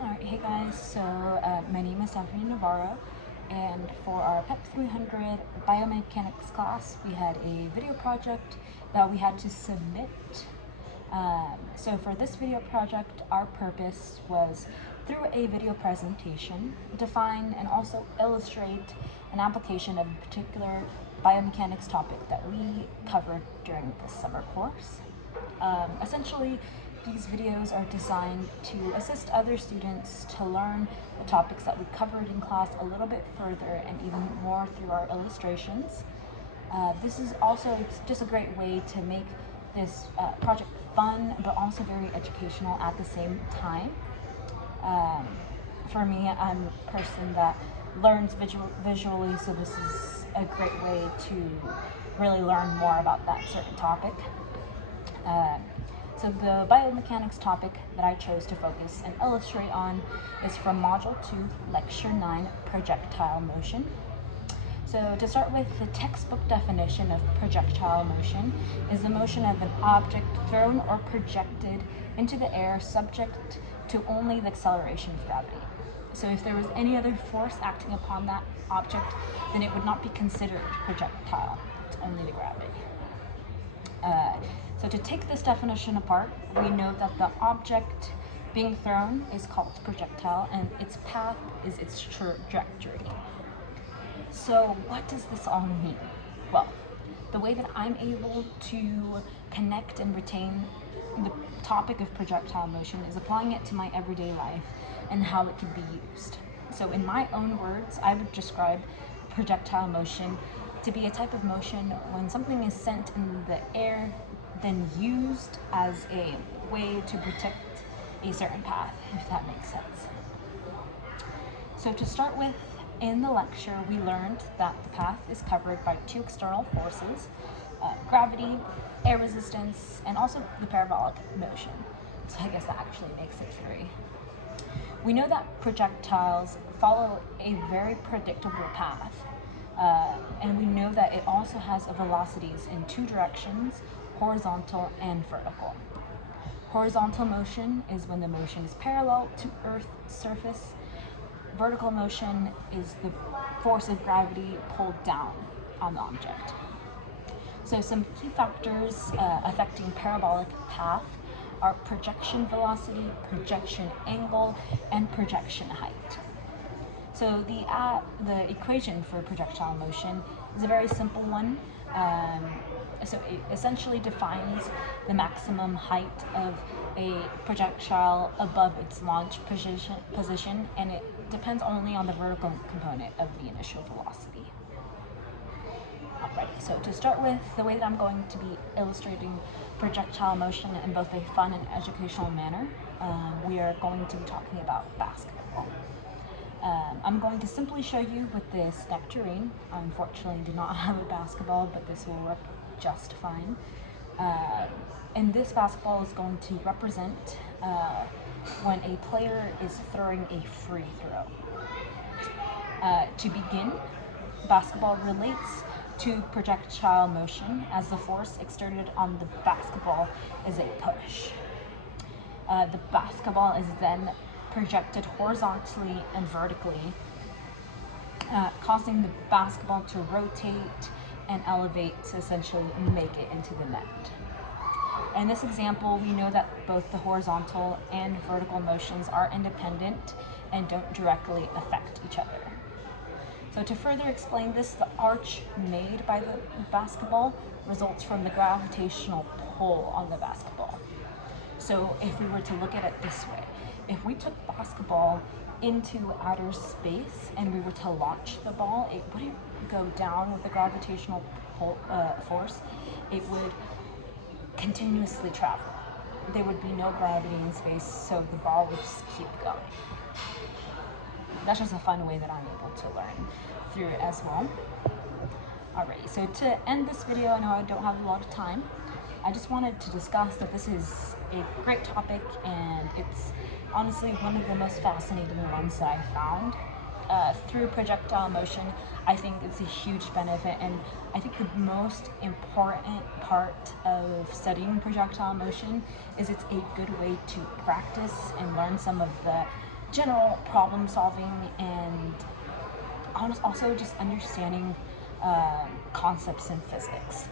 Alright, hey guys, so my name is Stephany Navarro, and for our PEP 300 Biomechanics class, we had a video project that we had to submit. So for this video project, our purpose was, through a video presentation, define and also illustrate an application of a particular biomechanics topic that we covered during this summer course. Essentially, these videos are designed to assist other students to learn the topics that we covered in class a little bit further and even more through our illustrations. This is also just a great way to make this project fun but also very educational at the same time. For me, I'm a person that learns visually, so this is a great way to really learn more about that certain topic. So the biomechanics topic that I chose to focus and illustrate on is from Module 2, Lecture 9, Projectile Motion. So to start with, the textbook definition of projectile motion is the motion of an object thrown or projected into the air subject to only the acceleration of gravity. So if there was any other force acting upon that object, then it would not be considered projectile. It's only the gravity. So to take this definition apart, we know that the object being thrown is called projectile and its path is its trajectory. So what does this all mean? Well, the way that I'm able to connect and retain the topic of projectile motion is applying it to my everyday life and how it can be used. So in my own words, I would describe projectile motion to be a type of motion when something is sent in the air, then used as a way to protect a certain path, if that makes sense. So to start with, in the lecture, we learned that the path is covered by two external forces, gravity, air resistance, and also the parabolic motion. So I guess that actually makes it three. We know that projectiles follow a very predictable path, and we know that it also has velocities in two directions, horizontal and vertical. Horizontal motion is when the motion is parallel to Earth's surface. Vertical motion is the force of gravity pulled down on the object. So some key factors affecting parabolic path are projection velocity, projection angle, and projection height. So the equation for projectile motion is a very simple one. So it essentially defines the maximum height of a projectile above its launch position, and it depends only on the vertical component of the initial velocity. Alright, so to start with, the way that I'm going to be illustrating projectile motion in both a fun and educational manner, we are going to be talking about basketball. I'm going to simply show you with this nectarine. I unfortunately do not have a basketball, but this will work just fine. And this basketball is going to represent when a player is throwing a free throw. To begin, basketball relates to projectile motion as the force exerted on the basketball is a push. The basketball is then projected horizontally and vertically, causing the basketball to rotate and elevate to essentially make it into the net. In this example, we know that both the horizontal and vertical motions are independent and don't directly affect each other. So to further explain this, the arch made by the basketball results from the gravitational pull on the basketball. So if we were to look at it this way, if we took basketball into outer space and we were to launch the ball, it wouldn't go down with the gravitational force. It would continuously travel. There would be no gravity in space, so the ball would just keep going. That's just a fun way that I'm able to learn through it as well. Alright, so to end this video, I know I don't have a lot of time. I just wanted to discuss that this is a great topic and it's honestly one of the most fascinating ones that I found. Through projectile motion, I think it's a huge benefit, and I think the most important part of studying projectile motion is it's a good way to practice and learn some of the general problem solving, and also just understanding concepts in physics.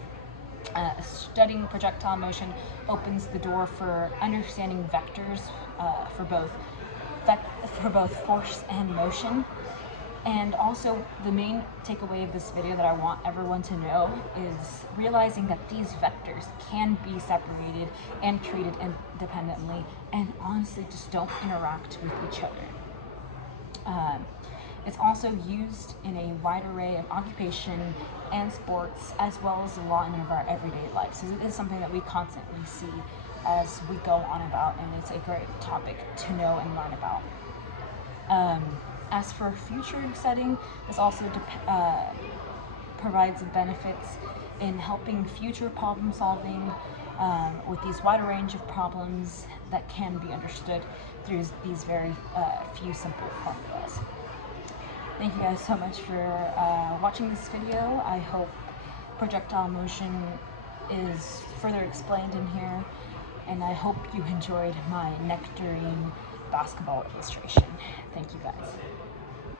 Studying projectile motion opens the door for understanding vectors for both force and motion. And also, the main takeaway of this video that I want everyone to know is realizing that these vectors can be separated and treated independently, and honestly just don't interact with each other. It's also used in a wide array of occupation and sports, as well as a lot in our everyday life. So it is something that we constantly see as we go on about, and it's a great topic to know and learn about. As for future setting, this also provides benefits in helping future problem solving with these wide range of problems that can be understood through these very few simple formulas. Thank you guys so much for watching this video. I hope projectile motion is further explained in here, and I hope you enjoyed my nectarine basketball illustration. Thank you guys.